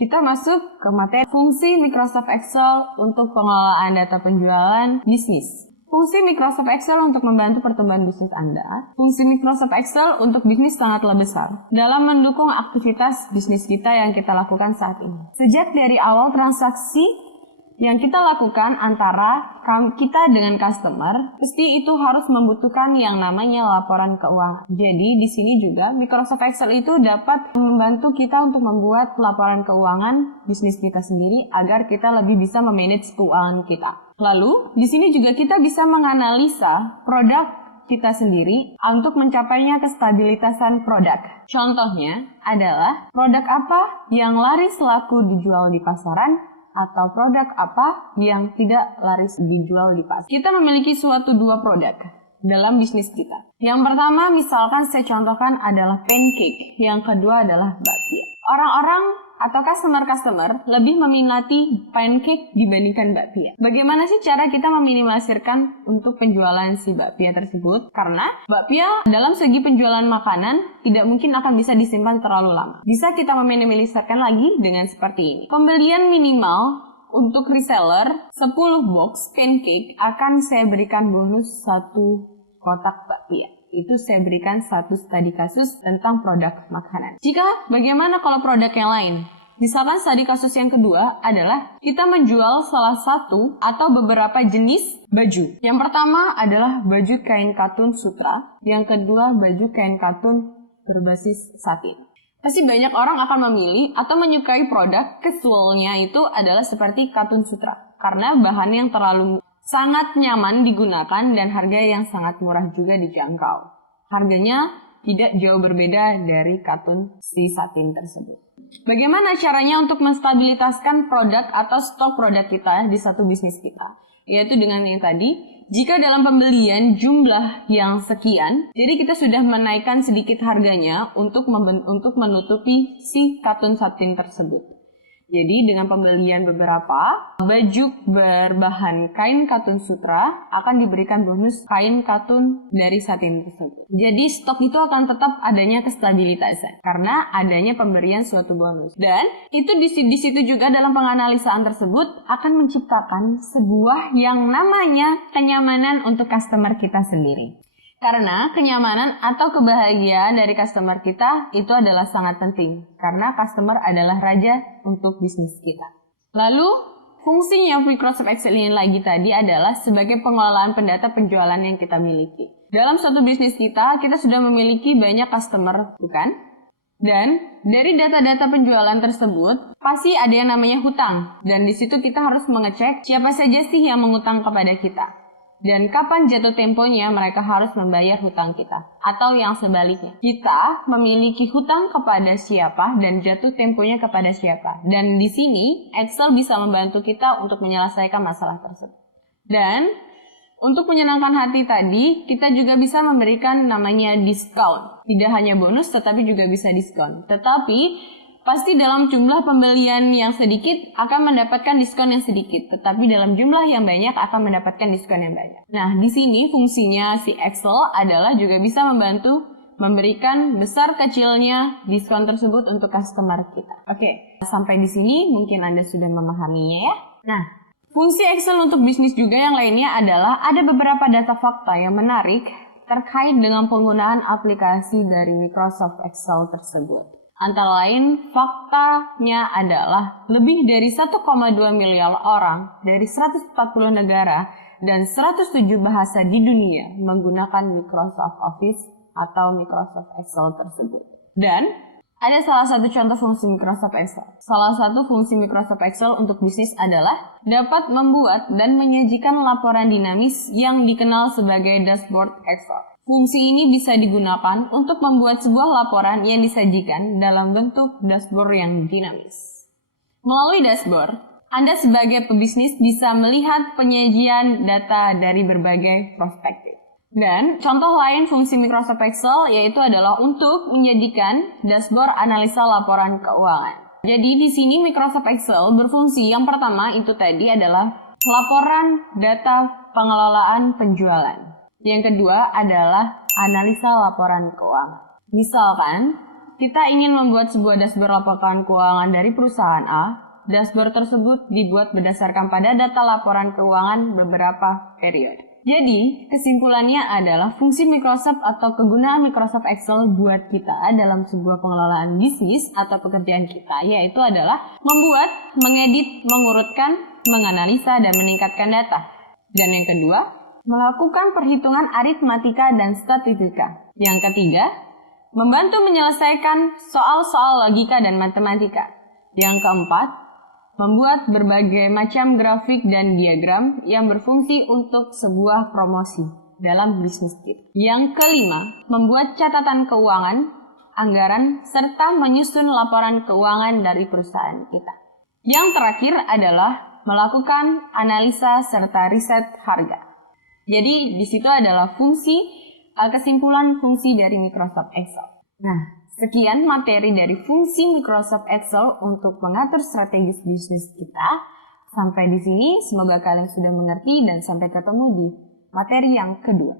Kita masuk ke materi fungsi Microsoft Excel untuk pengelolaan data penjualan bisnis. Fungsi Microsoft Excel untuk membantu pertumbuhan bisnis Anda. Fungsi Microsoft Excel untuk bisnis sangatlah besar dalam mendukung aktivitas bisnis kita yang kita lakukan saat ini. Sejak dari awal transaksi yang kita lakukan antara kita dengan customer, pasti itu harus membutuhkan yang namanya laporan keuangan. Jadi di sini juga Microsoft Excel itu dapat membantu kita untuk membuat laporan keuangan bisnis kita sendiri agar kita lebih bisa memanage keuangan kita. Lalu di sini juga kita bisa menganalisa produk kita sendiri untuk mencapainya kestabilitasan produk. Contohnya adalah produk apa yang laris laku dijual di pasaran atau produk apa yang tidak laris dijual di pasar. Kita memiliki suatu dua produk dalam bisnis kita. Yang pertama misalkan saya contohkan adalah pancake, yang kedua adalah bakpia. Orang-orang atau customer lebih meminati pancake dibandingkan bakpia. Bagaimana sih cara kita meminimalisirkan untuk penjualan si bakpia tersebut? Karena bakpia dalam segi penjualan makanan tidak mungkin akan bisa disimpan terlalu lama. Bisa kita meminimalisirkan lagi dengan seperti ini. Pembelian minimal untuk reseller 10 box pancake akan saya berikan bonus 1 kotak bakpia. Itu saya berikan satu studi kasus tentang produk makanan. Bagaimana kalau produk yang lain? Misalkan studi kasus yang kedua adalah kita menjual salah satu atau beberapa jenis baju. Yang pertama adalah baju kain katun sutra. Yang kedua baju kain katun berbasis satin. Pasti banyak orang akan memilih atau menyukai produk casualnya itu adalah seperti katun sutra. Karena bahan yang terlalu sangat nyaman digunakan dan harga yang sangat murah juga dijangkau. Harganya tidak jauh berbeda dari katun si satin tersebut. Bagaimana caranya untuk menstabilitaskan produk atau stok produk kita di satu bisnis kita? Yaitu dengan yang tadi, jika dalam pembelian jumlah yang sekian, jadi kita sudah menaikkan sedikit harganya untuk menutupi si katun satin tersebut. Jadi dengan pembelian beberapa baju berbahan kain katun sutra akan diberikan bonus kain katun dari satin tersebut. Jadi stok itu akan tetap adanya kestabilitasan karena adanya pemberian suatu bonus. Dan itu di situ juga dalam penganalisaan tersebut akan menciptakan sebuah yang namanya kenyamanan untuk customer kita sendiri. Karena kenyamanan atau kebahagiaan dari customer kita itu adalah sangat penting. Karena customer adalah raja untuk bisnis kita. Lalu, fungsinya Microsoft Excel ini lagi tadi adalah sebagai pengelolaan pendata penjualan yang kita miliki. Dalam suatu bisnis kita sudah memiliki banyak customer, bukan? Dan dari data-data penjualan tersebut, pasti ada yang namanya hutang. Dan di situ kita harus mengecek siapa saja sih yang mengutang kepada kita. Dan kapan jatuh temponya mereka harus membayar hutang kita. Atau yang sebaliknya, kita memiliki hutang kepada siapa dan jatuh temponya kepada siapa. Dan di sini Excel bisa membantu kita untuk menyelesaikan masalah tersebut. Dan untuk menyenangkan hati tadi, kita juga bisa memberikan namanya diskon. Tidak hanya bonus tetapi juga bisa diskon. Tetapi pasti dalam jumlah pembelian yang sedikit akan mendapatkan diskon yang sedikit, tetapi dalam jumlah yang banyak akan mendapatkan diskon yang banyak. Nah, di sini fungsinya si Excel adalah juga bisa membantu memberikan besar kecilnya diskon tersebut untuk customer kita. Oke, sampai di sini mungkin Anda sudah memahaminya ya. Nah, fungsi Excel untuk bisnis juga yang lainnya adalah ada beberapa data fakta yang menarik terkait dengan penggunaan aplikasi dari Microsoft Excel tersebut. Antara lain, faktanya adalah lebih dari 1,2 miliar orang dari 140 negara dan 107 bahasa di dunia menggunakan Microsoft Office atau Microsoft Excel tersebut. Dan ada salah satu contoh fungsi Microsoft Excel. Salah satu fungsi Microsoft Excel untuk bisnis adalah dapat membuat dan menyajikan laporan dinamis yang dikenal sebagai dashboard Excel. Fungsi ini bisa digunakan untuk membuat sebuah laporan yang disajikan dalam bentuk dashboard yang dinamis. Melalui dashboard, Anda sebagai pebisnis bisa melihat penyajian data dari berbagai perspektif. Dan contoh lain fungsi Microsoft Excel yaitu adalah untuk menjadikan dashboard analisa laporan keuangan. Jadi di sini Microsoft Excel berfungsi yang pertama itu tadi adalah laporan data pengelolaan penjualan. Yang kedua adalah analisa laporan keuangan. Misalkan kita ingin membuat sebuah dashboard laporan keuangan dari perusahaan A. Dashboard tersebut dibuat berdasarkan pada data laporan keuangan beberapa periode. Jadi, kesimpulannya adalah fungsi Microsoft atau kegunaan Microsoft Excel buat kita dalam sebuah pengelolaan bisnis atau pekerjaan kita, yaitu adalah membuat, mengedit, mengurutkan, menganalisa, dan meningkatkan data. Dan yang kedua, melakukan perhitungan aritmatika dan statistika. Yang ketiga, membantu menyelesaikan soal-soal logika dan matematika. Yang keempat, membuat berbagai macam grafik dan diagram yang berfungsi untuk sebuah promosi dalam bisnis kita. Yang kelima, membuat catatan keuangan, anggaran, serta menyusun laporan keuangan dari perusahaan kita. Yang terakhir adalah melakukan analisa serta riset harga. Jadi di situ adalah kesimpulan fungsi dari Microsoft Excel. Nah, sekian materi dari fungsi Microsoft Excel untuk mengatur strategis bisnis kita. Sampai di sini, semoga kalian sudah mengerti dan sampai ketemu di materi yang kedua.